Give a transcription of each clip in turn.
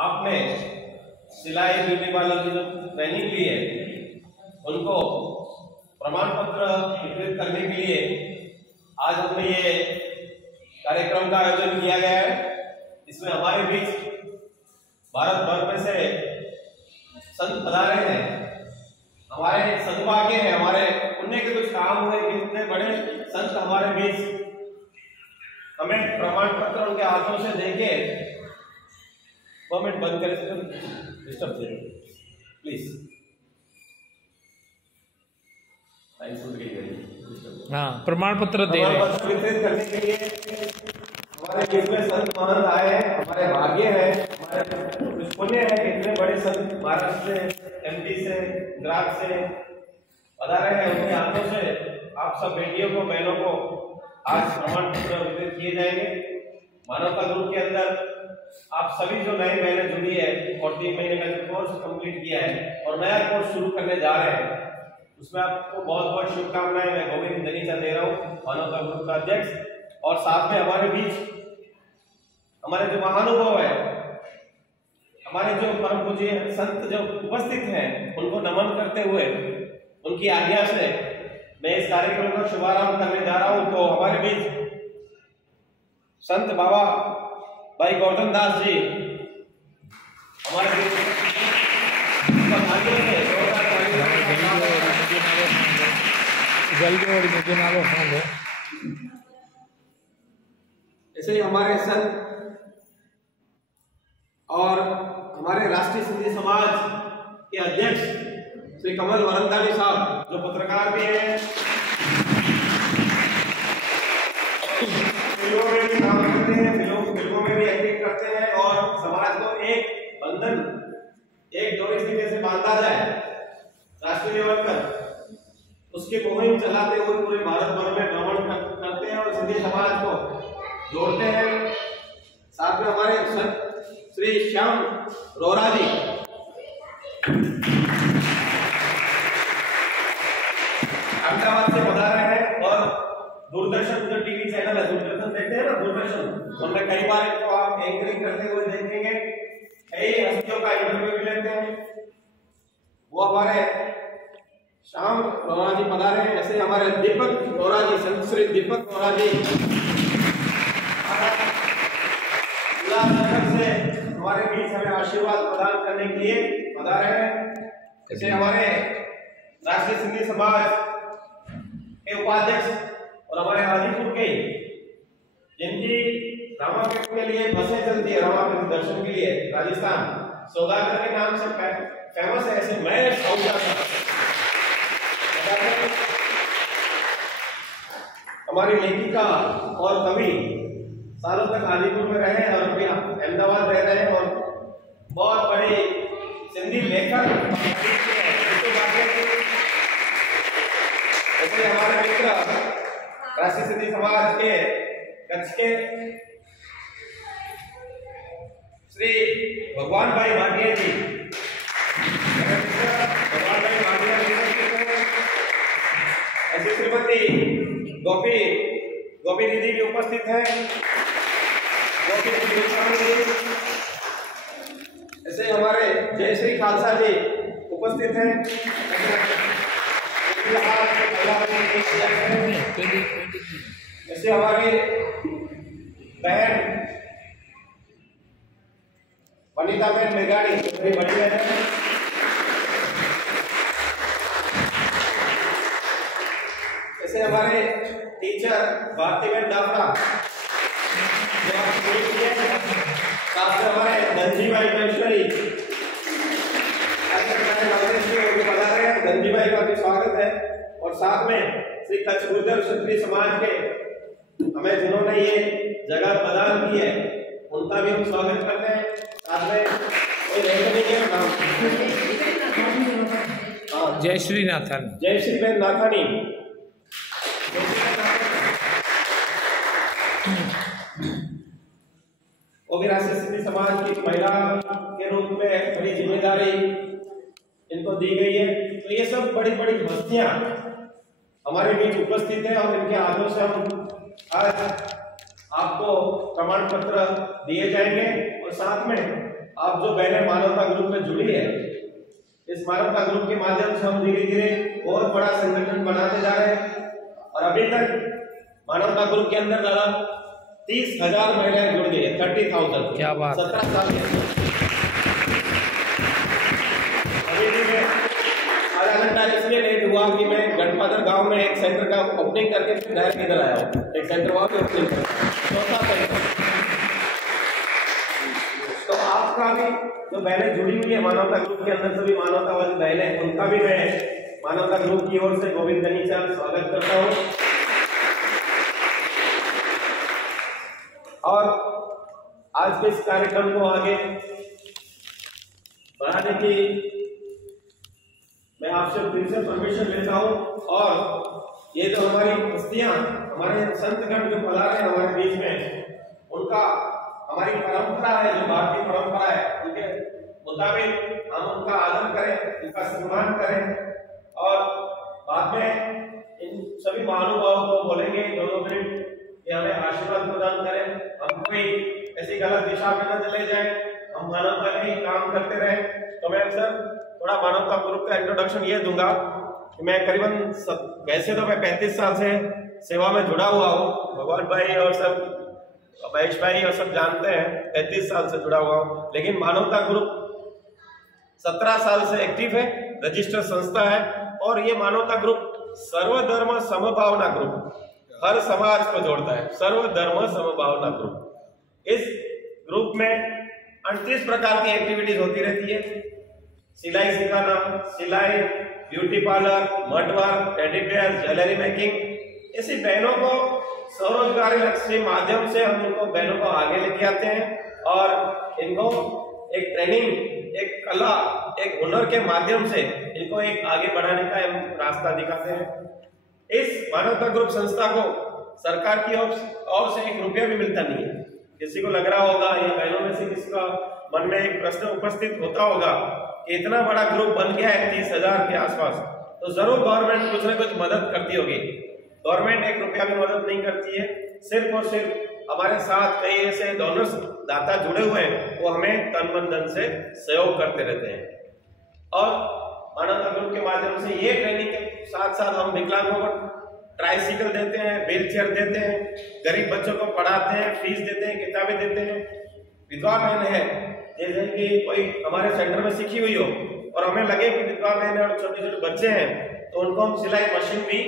आपने सिलाई beauty parlour की जो ट्रेनिंग ली है उनको प्रमाण पत्र वितरित करने के लिए आज हमने ये कार्यक्रम का आयोजन किया गया है। इसमें हमारे बीच भारत भर में से संत पधारे हैं। हमारे सद्भाग्य है, हमारे पुण्य के कुछ काम हुए कि इतने बड़े संत हमारे बीच हमें प्रमाण पत्र उनके हाथों से देके कमेंट बंद करें डिस्टर्ब प्लीज। हाँ, प्रमाण पत्र दे वितरित करने के लिए हमारे बीच में संत महंत आए हैं। हमारे भाग्य है, हमारे पुण्य है कि इतने बड़े संत महाराष्ट्र से, एमपी से, गुजरात से पधारे हैं। उनके हाथों से आप सब बेटियों को, बहनों को आज प्रमाण पत्र वितरित किए जाएंगे। मानवता ग्रुप के अंदर आप सभी जो नई बहनें जुड़ी है और 3 महीने का जो कोर्स कंप्लीट किया है और नया कोर्स शुरू करने जा रहे हैं, उसमें आपको बहुत बहुत शुभकामनाएं। मैं गोविंद धनीचा दे रहा हूँ, मानवता ग्रुप का अध्यक्ष। और साथ में हमारे बीच हमारे जो महानुभव है, हमारे जो परम पूज्य संत जो उपस्थित हैं, उनको नमन करते हुए उनकी आज्ञा से मैं इस कार्यक्रम का शुभारंभ करने जा रहा हूँ। तो हमारे बीच संत बाबा भाई गौतम दास जी हमारे बीच ऐसे ही हमारे संत और हमारे राष्ट्रीय सिंधी समाज के अध्यक्ष श्री कमल वरंदावी साहब जो पत्रकार भी हैं, फिल्मों में भी काम करते हैं, फिल्मों में भी एक्टिंग करते हैं और समाज को एक बंधन, एक डोरी से कैसे बांधा जाए राष्ट्रीय लेवल पर, उसकी मुहिम चलाते हुए पूरे भारत भर में भ्रमण करते हैं और सिंधी समाज को जोड़ते हैं। साथ में हमारे संत श्री श्याम रोहरा जी अहमदाबाद से पधारे हैं और दूरदर्शन जो टीवी चैनल है, दूरदर्शन देखते हैं ना, दूरदर्शन, उनमें कई बार इनको आप एंकरिंग करते हुए देखेंगे। कई हस्तियों का इंटरव्यू भी लेते हैं। वो हमारे श्याम रोहरा जी पधारे हैं। ऐसे हमारे दीपक रोहरा जी, संत श्री दीपक रोहरा जी से हमारे बीच हमें आशीर्वाद प्रदान करने के लिए पधारे हैं। ऐसे हमारे राष्ट्रीय सिंधी समाज के उपाध्यक्ष और हमारे आदिपुर के जिनकी रामापीठ के लिए बसें चलती है, रामापीठ दर्शन के लिए, राजस्थान, सौदागर के नाम से फेमस है। ऐसे महेश आहूजा हमारी लेखिका और कवि सालों तक आदिपुर में रहे और अभी अहमदाबाद रह रहे हैं और बहुत बड़े सिंधी लेखक। ऐसे हमारे मित्र राष्ट्रीय सिंधी समाज के कच्छ के श्री भगवान भाई भाटिया जी, भगवान भाई भाटिया जी, ऐसे श्रीमती गोपी दीदी भी उपस्थित हैं। ऐसे हमारे जयश्री खालसा जी उपस्थित हैं। ऐसे हमारे बहन वनिता बहन मेघाड़ी बड़ी बहन है। ऐसे हमारे टीचर भारती बहन डाफरा, साथ में हमारे धनजी भाई महेश्वरी धनजी भाई का भी स्वागत है। और साथ में श्री कच्छ गुर्जर क्षत्रिय समाज के हमें जिन्होंने ये जगह प्रदान की है, उनका भी हम स्वागत करते हैं। साथ में कोई नहीं के नाम जयश्री नाथानी, जयश्री बहन नाथानी, वो भी राष्ट्रीय सिंधी समाज की महिला के रूप में बड़ी जिम्मेदारी इनको दी गई है। तो ये सब बड़ी बड़ी हस्तियां हमारे बीच उपस्थित है और इनके हाथों से हम आज आपको प्रमाण पत्र दिए जाएंगे और साथ में आप जो बहनें मानवता ग्रुप में जुड़ी है, इस मानवता ग्रुप के माध्यम से हम धीरे धीरे और बड़ा संगठन बनाते जा रहे हैं। और अभी तक मानवता ग्रुप के अंदर दादा 30,000 महिलाएं जुड़ गई है। 30,000। क्या बात। 17 साल में। अभी भी मैं आधा घंटा इसलिए लेट हुआ कि मैं गढ़पादर गांव में एक सेंटर का ओपनिंग करके फिर डायरेक्ट इधर आया हूँ। एक सेंटर वहां पे ओपनिंग कर, चौथा सेंटर। तो आपका भी जो बहनें जुड़ी हुई है मानवता ग्रुप के अंदर, सभी मानवतावादी बहनें, उनका भी मैं मानवता ग्रुप की ओर से गोविंद गनीचा स्वागत करता हूं। और आज के इस कार्यक्रम को आगे बढ़ाने की मैं आपसे फिर से परमिशन लेता हूं। और ये जो हमारी हस्तियां, हमारे संतगण जो पधारे हैं हमारे बीच में, उनका हमारी परंपरा है, जो भारतीय परंपरा है, उनके मुताबिक हम उनका आदर करें, उनका सम्मान करें। और बाद में इन सभी महानुभावों को बोलेंगे 2 मिनट कि हमें आशीर्वाद प्रदान करें, हम कोई ऐसी गलत दिशा में न चले जाएं, हम मानवता के ही काम करते रहें। तो मैं सर थोड़ा मानवता ग्रुप का इंट्रोडक्शन ये दूंगा कि मैं करीबन वैसे तो मैं 35 साल से सेवा में जुड़ा हुआ हूँ। भगवान भाई और सब महेश भाई और सब जानते हैं 35 साल से जुड़ा हुआ हूँ। लेकिन मानवता ग्रुप 17 साल से एक्टिव है, रजिस्टर्ड संस्था है। और ये मानवता ग्रुप सर्वधर्म समभावना ग्रुप, हर समाज को जोड़ता है। सर्वधर्म समभावना ग्रुप, इस ग्रुप में 38 प्रकार की एक्टिविटीज होती रहती है। सिलाई सिखाना, सिलाई, beauty parlour, mud work, teddy bear, jewellery making, ऐसी बहनों को स्वरोजगारी लक्ष्य के माध्यम से हम इनको बहनों को आगे लेके आते हैं और इनको एक ट्रेनिंग, एक कला, एक हुनर के माध्यम से इनको एक आगे बढ़ाने का हम रास्ता दिखाते हैं। इस मानवता ग्रुप संस्था को सरकार की ओर से 1 रुपया भी मिलता नहीं है। किसी को लग रहा होगा, या बहनों में से किसी का मन में एक प्रश्न उपस्थित होता होगा कि इतना बड़ा ग्रुप बन गया है 30,000 के आसपास, तो जरूर गवर्नमेंट कुछ न कुछ मदद करती होगी। गवर्नमेंट 1 रुपया भी मदद नहीं करती है। सिर्फ और सिर्फ हमारे साथ कई ऐसे डोनर्स, दाता जुड़े हुए हैं, वो हमें तन मन धन से सहयोग करते रहते हैं। और मानवता ग्रुप के माध्यम से ये ट्रेनिंग के साथ साथ हम विकलांगों को ट्राइसिकल देते हैं, व्हील चेयर देते हैं, गरीब बच्चों को पढ़ाते हैं, फीस देते हैं, किताबें देते हैं। विधवा बहन है, जैसे कि कोई हमारे सेंटर में सीखी हुई हो और हमें लगे कि विधवा बहन और छोटे छोटे बच्चे हैं, तो उनको हम सिलाई मशीन भी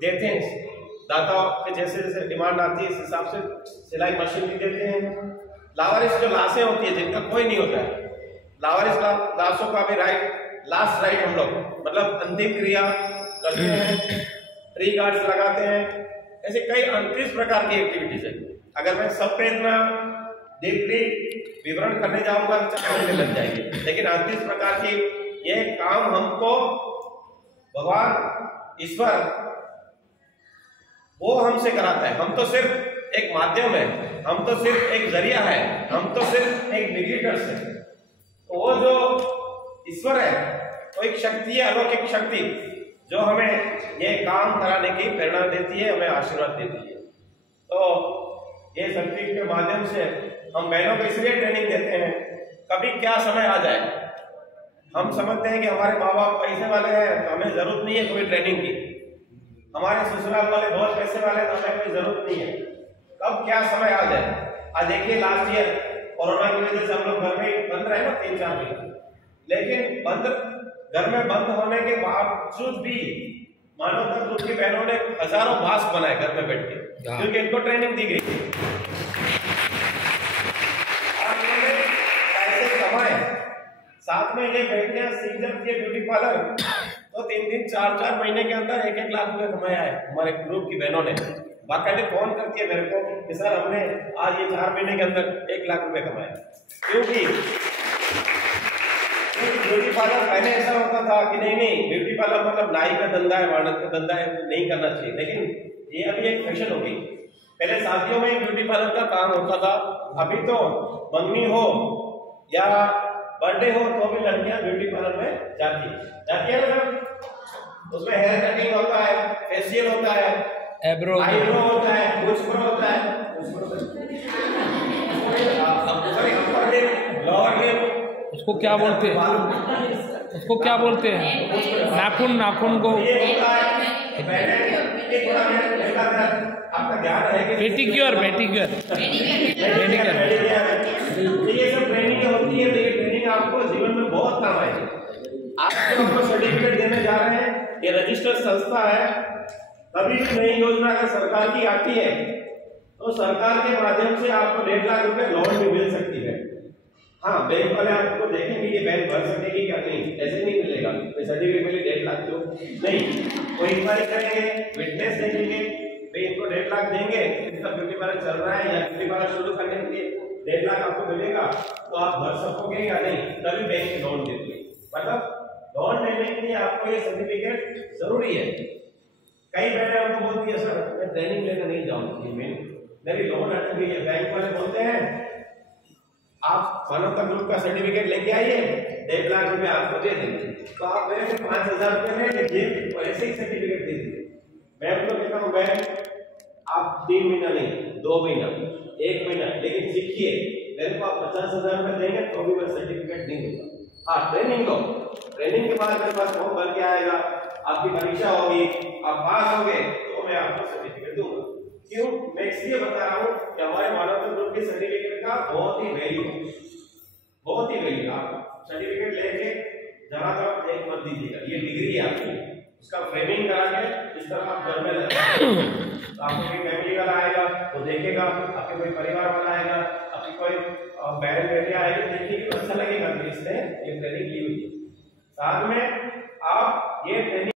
देते हैं। दाता के जैसे जैसे डिमांड आती है इस हिसाब से सिलाई मशीन भी देते हैं। लावारिस जो लाशें होती है, जिनका कोई नहीं होता है, लावारिस लाशों का भी लास्ट राइट हम लोग, मतलब अंतिम क्रिया करते हैं, ट्री गार्ड्स लगाते हैं। ऐसे कई 38 प्रकार की एक्टिविटीज है। अगर मैं सब पे इतना डीपली विवरण करने जाऊंगा तो 4 महीने लग जाएंगे, लेकिन 38 प्रकार की ये काम हमको भगवान ईश्वर वो हमसे कराता है। हम तो सिर्फ एक माध्यम है, हम तो सिर्फ एक जरिया है, हम तो सिर्फ एक मीडिएटर्स है। तो वो जो ईश्वर है वो एक शक्ति है, अलौकिक शक्ति, जो हमें ये काम कराने की प्रेरणा देती है, हमें आशीर्वाद देती है। तो ये शक्ति के माध्यम से हम बहनों को इसलिए ट्रेनिंग देते हैं, कभी क्या समय आ जाए। हम समझते हैं कि हमारे माँ बाप पैसे वाले हैं तो हमें जरूरत नहीं है कोई ट्रेनिंग की, हमारे ससुराल वाले बहुत पैसे वाले हैं तो हमें कोई जरूरत नहीं है। कब क्या समय आ जाए। आज देखिए लास्ट ईयर कोरोना की वजह से हम लोग घर में बंद रहे ना 3-4 महीने, लेकिन घर में बंद होने के बावजूद भी मानवता ग्रुप की बहनों ने हजारों मास्क बनाए घर में बैठ के, क्योंकि इनको ट्रेनिंग दी गई। पैसे कमाए, साथ में ये बेटियां सीख जाती है ब्यूटी पार्लर, तो 3-3, 4-4 महीने के अंदर 1-1 लाख रुपए कमाया है हमारे ग्रुप की बहनों ने। बाकायदे फोन करती है मेरे को कि सर हमने आज ये 4 महीने के अंदर 1 लाख रुपए कमाए। क्योंकि ब्यूटी पार्लर पहले ऐसा होता था कि नहीं ब्यूटी पार्लर मतलब नाई का धंधा है, वाणिज्य का धंधा है, नहीं करना चाहिए, लेकिन ये अभी एक फैशन हो गई। पहले शादियों में ब्यूटी पार्लर का काम होता था, अभी तो मंगनी हो या बर्थडे हो तो भी लड़कियां ब्यूटी पार्लर में जाती है ना सर। उसमें हेयर कटिंग होता है, फेशियल होता है, आईब्रो होता है, बुशब्रो होता है, लॉ के उसको क्या बोलते हैं? उसको क्या बोलते हैं? नाखून, नाखून को ये होता है आपका ध्यान है कि पेटिक्योर, पेटिक्योर, पेटिक्योर। ये सब ट्रेनिंग होती है, तो ये ट्रेनिंग आपको जीवन में बहुत काम आएगी। आपको सर्टिफिकेट देने जा रहे हैं, ये रजिस्टर्ड संस्था है। कभी भी नई योजना अगर सरकार की आती है तो सरकार के माध्यम से आपको 1.5 लाख रुपए लोन भी मिल सकती है। हाँ, बैंक वाले आपको देखेंगे कि बैंक भर सकेगी क्या, नहीं, ऐसे नहीं मिलेगा। कोई सर्टिफिकेट मिले 1.5 लाख दो, नहीं, कोई इंक्वायरी करेंगे, विटनेस देखेंगे, भाई इनको 1.5 लाख देंगे, इसका 50% चल रहा है या 50% शुरू करने के लिए 1.5 लाख आपको मिलेगा, तो आप भर सकोगे या नहीं, तभी बैंक लोन देती है। मतलब लोन लेने के लिए आपको ये सर्टिफिकेट जरूरी है। कई बहनें हमको बोलती है, सर मैं ट्रेनिंग लेने नहीं जाऊंगी, मेरी लोन अटक गई है। बैंक वाले बोलते हैं आप मानवता ग्रुप का सर्टिफिकेट लेके आइए, 1.5 लाख रुपए आपको दे देंगे। तो आप मेरे से 5,000 रुपए ले लीजिए और ऐसे ही सर्टिफिकेट दे दीजिए। मैं तो कहता हूँ बैंक आप 3 महीना नहीं, 2 महीना, 1 महीना, लेकिन सीखिए। मेरे को आप 50,000 रुपए देंगे तो भी मैं सर्टिफिकेट नहीं दूंगा। हाँ, ट्रेनिंग लो, ट्रेनिंग के बाद मेरे पास फॉर्म भर के आएगा, आपकी परीक्षा होगी, आप पास होंगे तो मैं आपको सर्टिफिकेट दूंगा। क्यों? मैं इसलिए बता रहा हूँ कि हमारे मानवता ग्रुप के सर्टिफिकेट का बहुत ही वैल्यू है, बहुत ही वैल्यू। आप सर्टिफिकेट लेके जहां तक एक मत दीजिएगा, ये डिग्री है आपकी, उसका फ्रेमिंग करा के इस तरह आप घर में लगाएंगे तो आपको कोई फैमिली वाला आएगा वो देखेगा, आपके कोई परिवार वाला आएगा, आपकी कोई बहन बेटी आएगी, देखेगी तो अच्छा लगेगा कि इसने ये ट्रेनिंग ली हुई है। साथ में आप ये ट्रेनिंग